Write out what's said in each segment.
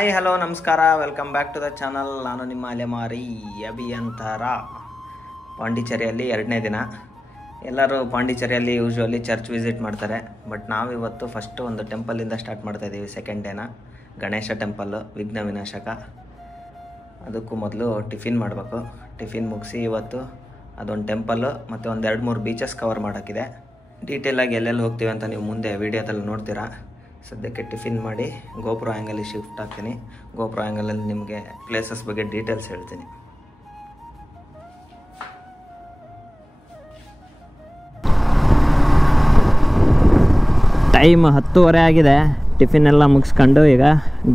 Hi hello ನಮಸ್ಕಾರ, welcome back to the channel. ನಾನು ನಿಮ್ಮ ಅಲೆಮಾರಿ ಅಭಿಯಂತರ. ಪಾಂಡಿಚೇರಿಯಲ್ಲಿ 2ನೇ ದಿನ. ಎಲ್ಲರೂ ಪಾಂಡಿಚೇರಿಯಲ್ಲಿ ಯೂಶ್ವಲಿ ಚರ್ಚ್ ವಿಸಿಟ್ ಮಾಡ್ತಾರೆ, ಬಟ್ ನಾವಿವತ್ತು ಫಸ್ಟು ಒಂದು ಟೆಂಪಲಿಂದ ಸ್ಟಾರ್ಟ್ ಮಾಡ್ತಾಯಿದ್ದೀವಿ. ಸೆಕೆಂಡ್ ಡೇನ ಗಣೇಶ ಟೆಂಪಲ್ಲು, ವಿಘ್ನ ವಿನಾಶಕ. ಅದಕ್ಕೂ ಮೊದಲು ಟಿಫಿನ್ ಮಾಡಬೇಕು. ಟಿಫಿನ್ ಮುಗಿಸಿ ಇವತ್ತು ಅದೊಂದು ಟೆಂಪಲ್ಲು ಮತ್ತು ಒಂದು 2-3 ಬೀಚಸ್ ಕವರ್ ಮಾಡೋಕ್ಕಿದೆ. ಡೀಟೇಲಾಗಿ ಎಲ್ಲೆಲ್ಲಿ ಹೋಗ್ತೀವಿ ಅಂತ ನೀವು ಮುಂದೆ ವೀಡಿಯೋದಲ್ಲಿ ನೋಡ್ತೀರಾ. ಸದ್ಯಕ್ಕೆ ಟಿಫಿನ್ ಮಾಡಿ ಗೋಪುರ ಆ್ಯಂಗಲಿಗೆ ಶಿಫ್ಟ್ ಆಗ್ತೀನಿ. ಗೋಪುರ ಆ್ಯಂಗಲಲ್ಲಿ ನಿಮಗೆ ಪ್ಲೇಸಸ್ ಬಗ್ಗೆ ಡೀಟೇಲ್ಸ್ ಹೇಳ್ತೀನಿ. ಟೈಮ್ 10:30 ಆಗಿದೆ. ಟಿಫಿನ್ ಎಲ್ಲ ಮುಗಿಸ್ಕೊಂಡು ಈಗ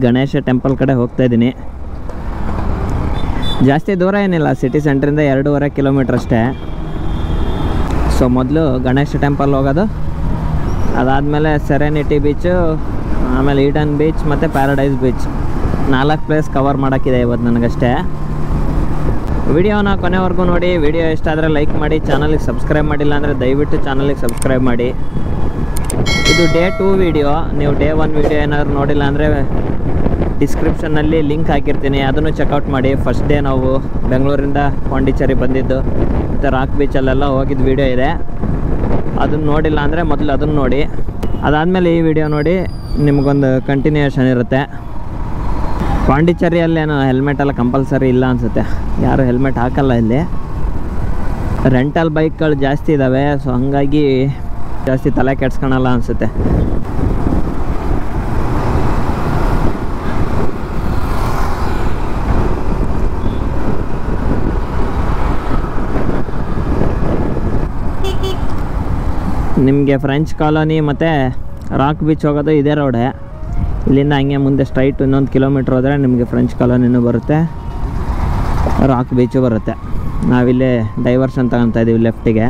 ಗಣೇಶ ಟೆಂಪಲ್ ಕಡೆ ಹೋಗ್ತಾ ಇದ್ದೀನಿ. ಜಾಸ್ತಿ ದೂರ ಏನಿಲ್ಲ, ಸಿಟಿ ಸೆಂಟ್ರಿಂದ 2.5 ಕಿಲೋಮೀಟ್ರ್ ಅಷ್ಟೇ. ಸೊ ಮೊದಲು ಗಣೇಶ ಟೆಂಪಲ್ ಹೋಗೋದು, ಅದಾದಮೇಲೆ ಸೆರೆನಿಟಿ ಬೀಚು, ಆಮೇಲೆ ಈಡನ್ ಬೀಚ್ ಮತ್ತು ಪ್ಯಾರಡೈಸ್ ಬೀಚ್. 4 ಪ್ಲೇಸ್ ಕವರ್ ಮಾಡೋಕ್ಕಿದೆ ಇವತ್ತು ನನಗಷ್ಟೇ. ವಿಡಿಯೋನ ಕೊನೆವರೆಗೂ ನೋಡಿ. ವಿಡಿಯೋ ಇಷ್ಟ ಆದರೆ ಲೈಕ್ ಮಾಡಿ. ಚಾನಲಿಗೆ ಸಬ್ಸ್ಕ್ರೈಬ್ ಮಾಡಿಲ್ಲ ಅಂದರೆ ದಯವಿಟ್ಟು ಚಾನಲಿಗೆ ಸಬ್ಸ್ಕ್ರೈಬ್ ಮಾಡಿ. ಇದು ಡೇ 2 ವಿಡಿಯೋ. ನೀವು ಡೇ 1 ವಿಡಿಯೋ ಏನಾದರೂ ನೋಡಿಲ್ಲ ಅಂದರೆ ಡಿಸ್ಕ್ರಿಪ್ಷನ್ನಲ್ಲಿ ಲಿಂಕ್ ಹಾಕಿರ್ತೀನಿ, ಅದನ್ನು ಚೆಕ್ಔಟ್ ಮಾಡಿ. ಫಸ್ಟ್ ಡೇ ನಾವು ಬೆಂಗಳೂರಿಂದ ಪಾಂಡಿಚೇರಿ ಬಂದಿದ್ದು ಮತ್ತು ರಾಕ್ ಬೀಚಲ್ಲೆಲ್ಲ ಹೋಗಿದ್ದು ವಿಡಿಯೋ ಇದೆ. ಅದನ್ನು ನೋಡಿಲ್ಲ ಅಂದರೆ ಮೊದಲು ಅದನ್ನು ನೋಡಿ, ಅದಾದಮೇಲೆ ಈ ವಿಡಿಯೋ ನೋಡಿ. ನಿಮಗೊಂದು ಕಂಟಿನ್ಯೂಯೇಷನ್ ಇರುತ್ತೆ. ಪಾಂಡಿಚೇರಿಯಲ್ಲೇನು ಹೆಲ್ಮೆಟೆಲ್ಲ ಕಂಪಲ್ಸರಿ ಇಲ್ಲ ಅನಿಸುತ್ತೆ, ಯಾರು ಹೆಲ್ಮೆಟ್ ಹಾಕಲ್ಲ ಇಲ್ಲಿ. ರೆಂಟಲ್ ಬೈಕ್ಗಳು ಜಾಸ್ತಿ ಇದ್ದಾವೆ, ಸೊ ಹಾಗಾಗಿ ಜಾಸ್ತಿ ತಲೆ ಕೆಡ್ಸ್ಕೊಳಲ್ಲ ಅನಿಸುತ್ತೆ. ನಿಮಗೆ ಫ್ರೆಂಚ್ ಕಾಲೋನಿ ಮತ್ತು ರಾಕ್ ಬೀಚ್ ಹೋಗೋದು ಇದೇ ರೋಡೆ. ಇಲ್ಲಿಂದ ಹಂಗೆ ಮುಂದೆ ಸ್ಟ್ರೈಟ್ 1 ಕಿಲೋಮೀಟ್ರ್ ಹೋದರೆ ನಿಮಗೆ ಫ್ರೆಂಚ್ ಕಾಲೋನಿನೂ ಬರುತ್ತೆ, ರಾಕ್ ಬೀಚು ಬರುತ್ತೆ. ನಾವಿಲ್ಲಿ ಡೈವರ್ಷನ್ ತಗೊತಾ ಇದ್ದೀವಿ ಲೆಫ್ಟಿಗೆ.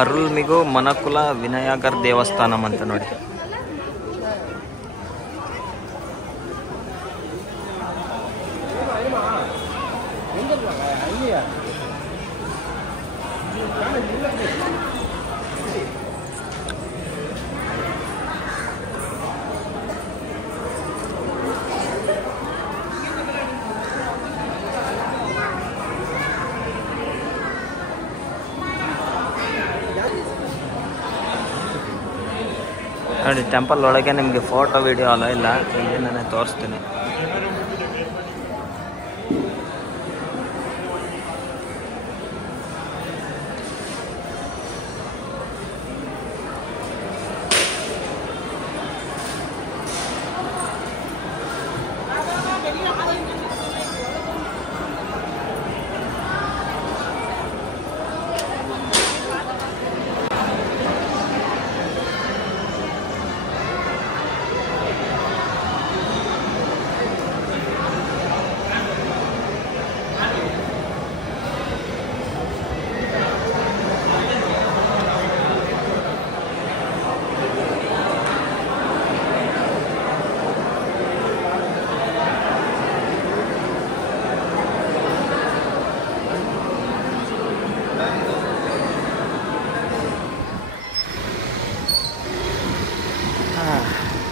ಅರುಳ್ಮಿಗು ಮನಕುಲ ವಿನಾಯಕರ್ ದೇವಸ್ಥಾನಂ ಅಂತ ನೋಡಿ. ನೋಡಿ, ಟೆಂಪಲ್ ಒಳಗೆ ನಿಮಗೆ ಫೋಟೋ ವಿಡಿಯೋ ಅಲ್ಲ ಇಲ್ಲ, ಇಲ್ಲಿ ನಾನು ತೋರಿಸ್ತೀನಿ.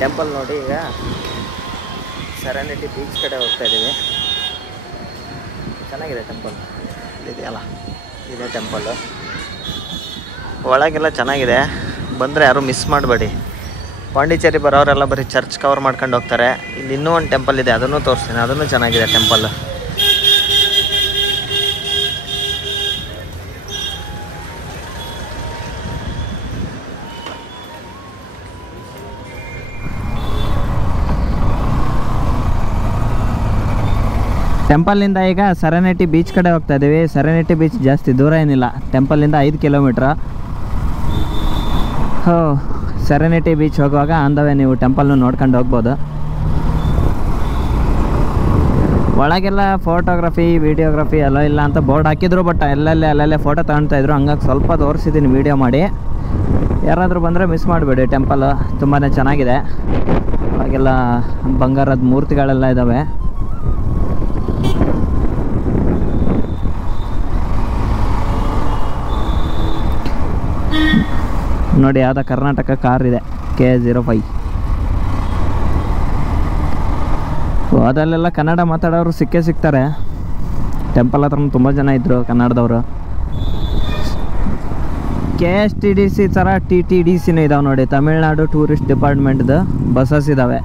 ಟೆಂಪಲ್ ನೋಡಿ, ಈಗ ಸೆರೆನಿಟಿ ಬೀಚ್ ಕಡೆ ಹೋಗ್ತಾ ಇದ್ದೀವಿ. ಚೆನ್ನಾಗಿದೆ ಟೆಂಪಲ್, ಇದೆಯಲ್ಲ ಇದೇ ಟೆಂಪಲ್ಲು. ಒಳಗೆಲ್ಲ ಚೆನ್ನಾಗಿದೆ, ಬಂದರೆ ಯಾರೂ ಮಿಸ್ ಮಾಡಬೇಡಿ. ಪಾಂಡಿಚೇರಿ ಬರೋರೆಲ್ಲ ಬರೀ ಚರ್ಚ್ ಕವರ್ ಮಾಡ್ಕೊಂಡು ಹೋಗ್ತಾರೆ. ಇಲ್ಲಿ ಇನ್ನೂ ಒಂದು ಟೆಂಪಲ್ ಇದೆ, ಅದನ್ನು ತೋರಿಸ್ತೀನಿ, ಅದನ್ನು ಚೆನ್ನಾಗಿದೆ ಟೆಂಪಲ್. ಟೆಂಪಲಿಂದ ಈಗ ಸೆರೆನಿಟಿ ಬೀಚ್ ಕಡೆ ಹೋಗ್ತಾ ಇದ್ದೀವಿ. ಸೆರೆನಿಟಿ ಬೀಚ್ ಜಾಸ್ತಿ ದೂರ ಏನಿಲ್ಲ, ಟೆಂಪಲಿಂದ 5 ಕಿಲೋಮೀಟ್ರ್. ಸೆರೆನಿಟಿ ಬೀಚ್ ಹೋಗುವಾಗ ಆನ್ ನೀವು ಟೆಂಪಲ್ನ ನೋಡ್ಕೊಂಡು ಹೋಗ್ಬೋದು. ಒಳಗೆಲ್ಲ ಫೋಟೋಗ್ರಫಿ ವಿಡಿಯೋಗ್ರಫಿ ಎಲ್ಲ ಇಲ್ಲ ಅಂತ ಬೋರ್ಡ್ ಹಾಕಿದ್ರು, ಬಟ್ ಅಲ್ಲಲ್ಲೇ ಫೋಟೋ ತಗೊಳ್ತಾಯಿದ್ರು. ಹಂಗಾಗಿ ಸ್ವಲ್ಪ ತೋರಿಸಿದ್ದೀನಿ ವೀಡಿಯೋ ಮಾಡಿ. ಯಾರಾದರೂ ಬಂದರೆ ಮಿಸ್ ಮಾಡಬೇಡಿ. ಟೆಂಪಲ್ ತುಂಬಾ ಚೆನ್ನಾಗಿದೆ. ಒಳಗೆಲ್ಲ ಬಂಗಾರದ ಮೂರ್ತಿಗಳೆಲ್ಲ ಇದ್ದಾವೆ. ನೋಡಿ ಯಾವುದೋ ಕರ್ನಾಟಕ ಕಾರ್ ಇದೆ, K05. ಅದಲ್ಲೆಲ್ಲ ಕನ್ನಡ ಮಾತಾಡೋರು ಸಿಗ್ತಾರೆ. ಟೆಂಪಲ್ ಹತ್ರ ತುಂಬ ಜನ ಇದ್ದರು ಕನ್ನಡದವರು. KSTDC ಥರ TTDCನೂ ಇದಾವೆ ನೋಡಿ, ತಮಿಳ್ನಾಡು ಟೂರಿಸ್ಟ್ ಡಿಪಾರ್ಟ್ಮೆಂಟ್ದು ಬಸ್ಸಸ್ ಇದ್ದಾವೆ.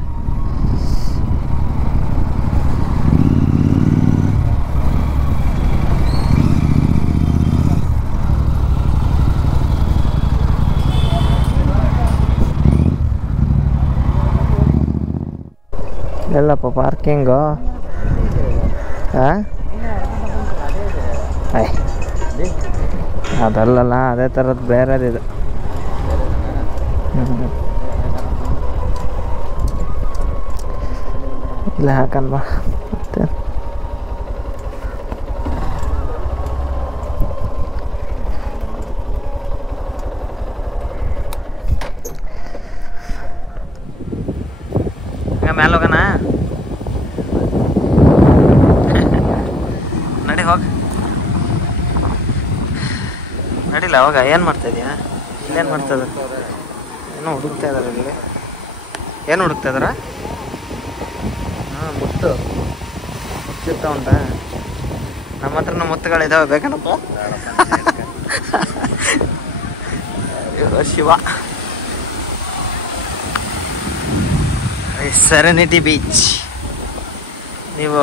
ಎಲ್ಲಪ್ಪ ಪಾರ್ಕಿಂಗು? ಅದಲ್ಲಲ್ಲ, ಅದೇ ಥರದ್ದು ಬೇರೆದಿದೆ. ಇಲ್ಲ ಹಾಕಲ್ವಾ ಮತ್ತೆ? ಮೇಲೆ ಹೋಗೋಣ, ನಡಿ ಹೋಗ. ನಡಿಲ್ಲ ಅವಾಗ. ಏನು ಮಾಡ್ತಾಯಿದ್ದೀಯ? ಇಲ್ಲೇನು ಮಾಡ್ತಾಯಿದ್ರು? ಏನೋ ಹುಡುಕ್ತಾ ಇದಾರೆ ಇಲ್ಲಿ. ಏನು ಹುಡುಕ್ತಾ ಇದಾರ? ಹಾಂ, ಮುತ್ತಿರ್ತಾ ಉಂಟ. ನಮ್ಮ ಹತ್ರನೂ ಮುತ್ತುಗಳಿದ್ದಾವೆ, ಬೇಕನಪ್ಪ? ಶಿವ. Serenity beach. ನೀವು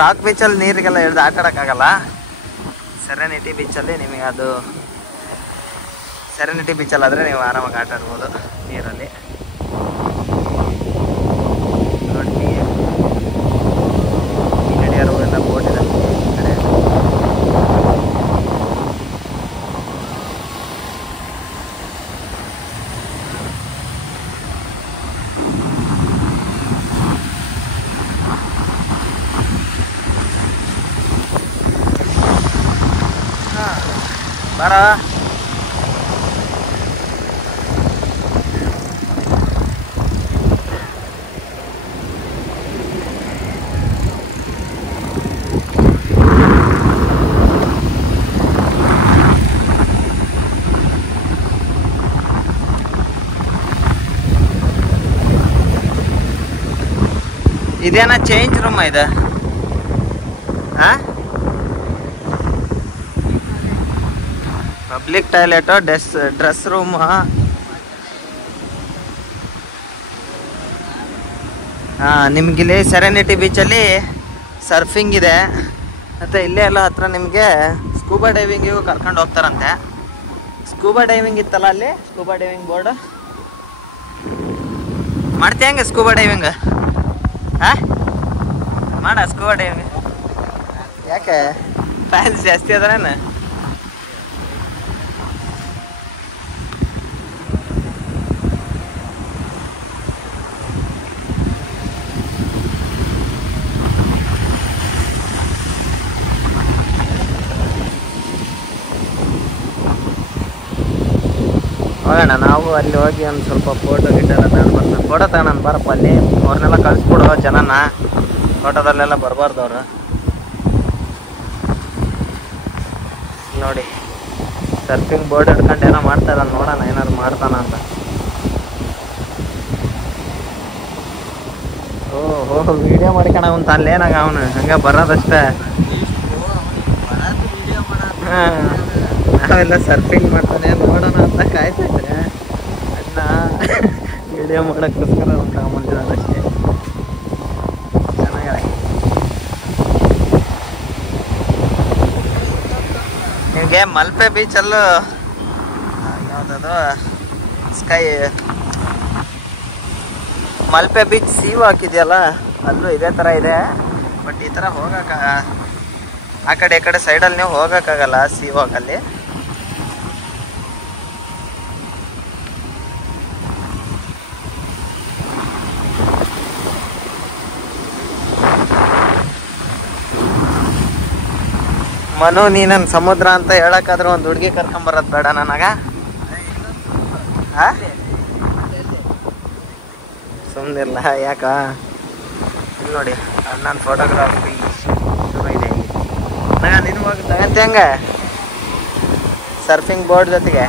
ರಾಕ್ ಬೀಚಲ್ಲಿ ನೀರಿಗೆಲ್ಲ ಹಿಡ್ದು ಆಟ ಆಡೋಕ್ಕಾಗಲ್ಲ. ಸೆರೆನಿಟಿ ಬೀಚಲ್ಲಿ ನಿಮಗೆ ಅದು ಸೆರೆನಿಟಿ ಬೀಚಲ್ಲಾದರೆ ನೀವು ಆರಾಮಾಗಿ ಆಟ ಆಡ್ಬೋದು ನೀರಲ್ಲಿ. ನೋಡಿ ನಡೆಯೋರು ಎಲ್ಲ ಬೋಟ್ ಇದೆ ಕಡೆ. ಬಾರ. ಇದೇನ ಚೇಂಜ್ ರೂಮ್ ಇದೆ? Public toilet, dress room. ನಿಮಗಿಲ್ಲಿ ಸೆರೆನಿಟಿ ಬೀಚಲ್ಲಿ ಸರ್ಫಿಂಗ್ ಇದೆ, ಮತ್ತು ಇಲ್ಲೇ ಎಲ್ಲ ಹತ್ರ ನಿಮಗೆ ಸ್ಕೂಬಾ ಡೈವಿಂಗಿಗೂ ಕರ್ಕೊಂಡು ಹೋಗ್ತಾರಂತೆ. ಸ್ಕೂಬಾ ಡೈವಿಂಗ್ ಇತ್ತಲ್ಲ ಅಲ್ಲಿ, ಸ್ಕೂಬಾ ಡೈವಿಂಗ್ ಬೋರ್ಡ್. ಮಾಡ್ತೀಯ ಹಂಗೆ ಸ್ಕೂಬಾ ಡೈವಿಂಗ್? ಮಾಡ ಸ್ಕೂಬಾ ಡೈವಿಂಗ್. ಯಾಕೆ ಫ್ಯಾನ್ಸ್ ಜಾಸ್ತಿ ಅದಾರೇನು? ಹೋಗೋಣ ನಾವು ಅಲ್ಲಿ ಹೋಗಿ ಒಂದು ಸ್ವಲ್ಪ ಫೋಟೋ ಗಿಟ್ಟೆಲ್ಲ ತಗೊಂಡು ಬರ್ತಾರೆ. ಫೋಟೋ ತಗೊಂಡು ಬರಪ್ಪ ಅಲ್ಲಿ. ಅವ್ರನ್ನೆಲ್ಲ ಕಳಿಸ್ಬಿಡು ಜನನ, ಫೋಟೋದಲ್ಲೆಲ್ಲ ಬರಬಾರ್ದು ಅವರು. ನೋಡಿ ಸರ್ಫಿಂಗ್ ಬೋರ್ಡ್ ಹಿಡ್ಕೊಂಡು ಏನೋ ಮಾಡ್ತಾರ, ನೋಡೋಣ ಏನಾದ್ರು ಮಾಡ್ತಾನ ಅಂತ. ಓಹೋ ವಿಡಿಯೋ ಮಾಡ್ಕೊಳ ಅಂತ ಅಲ್ಲೇನಾಗ ಅವನು ಹಂಗೆ ಬರೋದಷ್ಟೇ. ಹಾಂ, ನಾವೆಲ್ಲ ಸರ್ಫಿಂಗ್ ಮಾಡ್ತಾನೆ ನೋಡೋಣ ಅಂತ ಕಾಯ್ತಿದ್ರೆ ಅಣ್ಣ ವಿಡಿಯೋ ಮಾಡೋಕ್ಕೋಸ್ಕರ ಅಂತ ಮುಂದಿರೋದಷ್ಟೇ. ಚೆನ್ನಾಗಿದೆ. ನಿಮಗೆ ಮಲ್ಪೆ ಬೀಚಲ್ಲೂ ಯಾವುದದು sky Malpe beach sea walk ಇದೆಯಲ್ಲ, ಅಲ್ಲೂ ಇದೇ ಥರ ಇದೆ. ಬಟ್ ಈ ಥರ ಹೋಗೋಕೆ ಆ ಕಡೆ ಈ ಕಡೆ ಸೈಡಲ್ಲಿ ನೀವು ಹೋಗೋಕ್ಕಾಗಲ್ಲ ಸೀ ವಾಕಲ್ಲಿ. ಮನು ನೀ ನನ್ನ ಸಮುದ್ರ ಅಂತ ಹೇಳಕ್ಕಾದ್ರೆ ಒಂದು ಹುಡುಗಿ ಕರ್ಕೊಂಬರೋದು ಬೇಡ ನನಗ. ಸುಮ್ಮನಿಲ್ಲ ಯಾಕ ಇಲ್ಲಿ ನೋಡಿ ಅಣ್ಣನ ಫೋಟೋಗ್ರಾಫಿ ಶುರು ಇದೆ. ನನಗ ನಿನ್ನ ಹೋಗಿ ತಗಂತೆ ಹೆಂಗೆ ಸರ್ಫಿಂಗ್ ಬೋರ್ಡ್ ಜೊತೆಗೆ.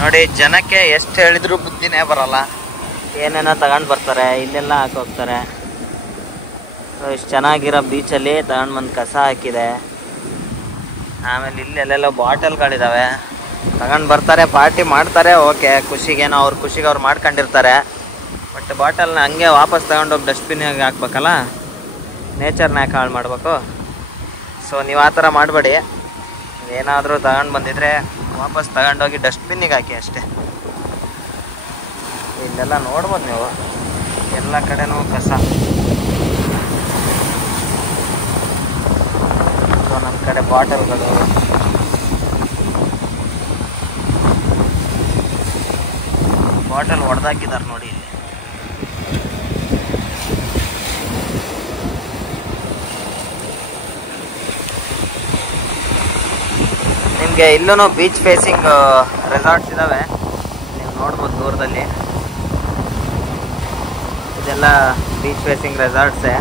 ನೋಡಿ ಜನಕ್ಕೆ ಎಷ್ಟು ಹೇಳಿದ್ರು ಬುದ್ಧಿನೇ ಬರಲ್ಲ. ಏನೇನೋ ತಗೊಂಡು ಬರ್ತಾರೆ, ಇಲ್ಲೆಲ್ಲ ಹಾಕೋಗ್ತಾರೆ. ಇಷ್ಟು ಚೆನ್ನಾಗಿರೋ ಬೀಚಲ್ಲಿ ತಗೊಂಡು ಬಂದು ಕಸ ಹಾಕಿದೆ. ಆಮೇಲೆ ಇಲ್ಲೆಲ್ಲೆಲ್ಲೋ ಬಾಟಲ್ಗಳಿದ್ದಾವೆ, ತಗೊಂಡು ಬರ್ತಾರೆ, ಪಾರ್ಟಿ ಮಾಡ್ತಾರೆ. ಓಕೆ, ಖುಷಿಗೇನೋ ಅವ್ರ ಖುಷಿಗೆ ಅವ್ರು ಮಾಡ್ಕೊಂಡಿರ್ತಾರೆ. ಬಟ್ ಬಾಟಲ್ನ ಹಂಗೆ ವಾಪಸ್ ತಗೊಂಡೋಗಿ ಡಸ್ಟ್ಬಿನ್ನಿಗೆ ಹಾಕ್ಬೇಕಲ್ಲ, ನೇಚರ್ನ ಯಾಕೆ ಹಾಳು ಮಾಡಬೇಕು? ಸೊ ನೀವು ಆ ಥರ ಮಾಡಬೇಡಿ. ಏನಾದರೂ ತಗೊಂಡು ಬಂದಿದ್ರೆ ವಾಪಸ್ ತಗೊಂಡೋಗಿ ಡಸ್ಟ್ಬಿನ್ನಿಗೆ ಹಾಕಿ ಅಷ್ಟೇ. ಇಲ್ಲೆಲ್ಲ ನೋಡ್ಬೋದು ನೀವು, ಎಲ್ಲ ಕಡೆನೂ ಕಸ. ನಮ್ಮ ಕಡೆ ಬಾಟಲ್ಗಳು, ಬಾಟಲ್ ಹೊಡೆದಾಕಿದ್ದಾರೆ ನೋಡಿ ಇಲ್ಲಿ. ನಿಮಗೆ ಇಲ್ಲೂ ಬೀಚ್ ಫೇಸಿಂಗ್ ರೆಸಾರ್ಟ್ಸ್ ಇದ್ದಾವೆ, ನೀವು ನೋಡ್ಬೋದು ದೂರದಲ್ಲಿ. ಇದೆಲ್ಲ ಬೀಚ್ ಫೇಸಿಂಗ್ ರೆಸಾರ್ಟ್ಸೇ.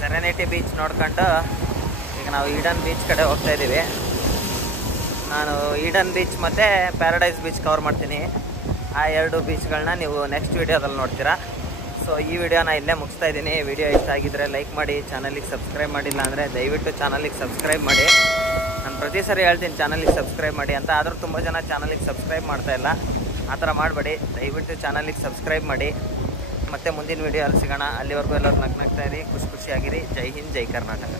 ಸೆರೆನಿಟಿ ಬೀಚ್ ನೋಡ್ಕೊಂಡು ಈಗ ನಾವು ಈಡನ್ ಬೀಚ್ ಕಡೆ ಹೋಗ್ತಾ ಇದ್ದೀವಿ. ನಾನು ಈಡನ್ ಬೀಚ್ ಮತ್ತು ಪ್ಯಾರಡೈಸ್ ಬೀಚ್ ಕವರ್ ಮಾಡ್ತೀನಿ. ಆ ಎರಡು ಬೀಚ್ಗಳನ್ನ ನೀವು ನೆಕ್ಸ್ಟ್ ವೀಡಿಯೋದಲ್ಲಿ ನೋಡ್ತೀರಾ. ಸೊ ಈ ವಿಡಿಯೋನ ಇಲ್ಲೇ ಮುಗಿಸ್ತಾ ಇದ್ದೀನಿ. ವಿಡಿಯೋ ಇಷ್ಟ ಆಗಿದ್ದರೆ ಲೈಕ್ ಮಾಡಿ, ಚಾನಲಿಗೆ ಸಬ್ಸ್ಕ್ರೈಬ್ ಮಾಡಿಲ್ಲ ಅಂದರೆ ದಯವಿಟ್ಟು ಚಾನಲಿಗೆ ಸಬ್ಸ್ಕ್ರೈಬ್ ಮಾಡಿ. ನಾನು ಪ್ರತಿ ಸರಿ ಹೇಳ್ತೀನಿ ಚಾನಲಿಗೆ ಸಬ್ಸ್ಕ್ರೈಬ್ ಮಾಡಿ ಅಂತ, ಆದರೂ ತುಂಬ ಜನ ಚಾನಲಿಗೆ ಸಬ್ಸ್ಕ್ರೈಬ್ ಮಾಡ್ತಾಯಿಲ್ಲ. ಆ ಥರ ಮಾಡಬೇಡಿ, ದಯವಿಟ್ಟು ಚಾನಲಿಗೆ ಸಬ್ಸ್ಕ್ರೈಬ್ ಮಾಡಿ. ಮತ್ತೆ ಮುಂದಿನ ವಿಡಿಯೋ ಅಲ್ಲಿ ಸಿಗೋಣ. ಅಲ್ಲಿವರೆಗೂ ಎಲ್ಲರೂ ನಗ್ನಾಗ್ತಾ ಇರಿ, ಖುಷಿಯಾಗಿರಿ. ಜೈ ಹಿಂದ್, ಜೈ ಕರ್ನಾಟಕ.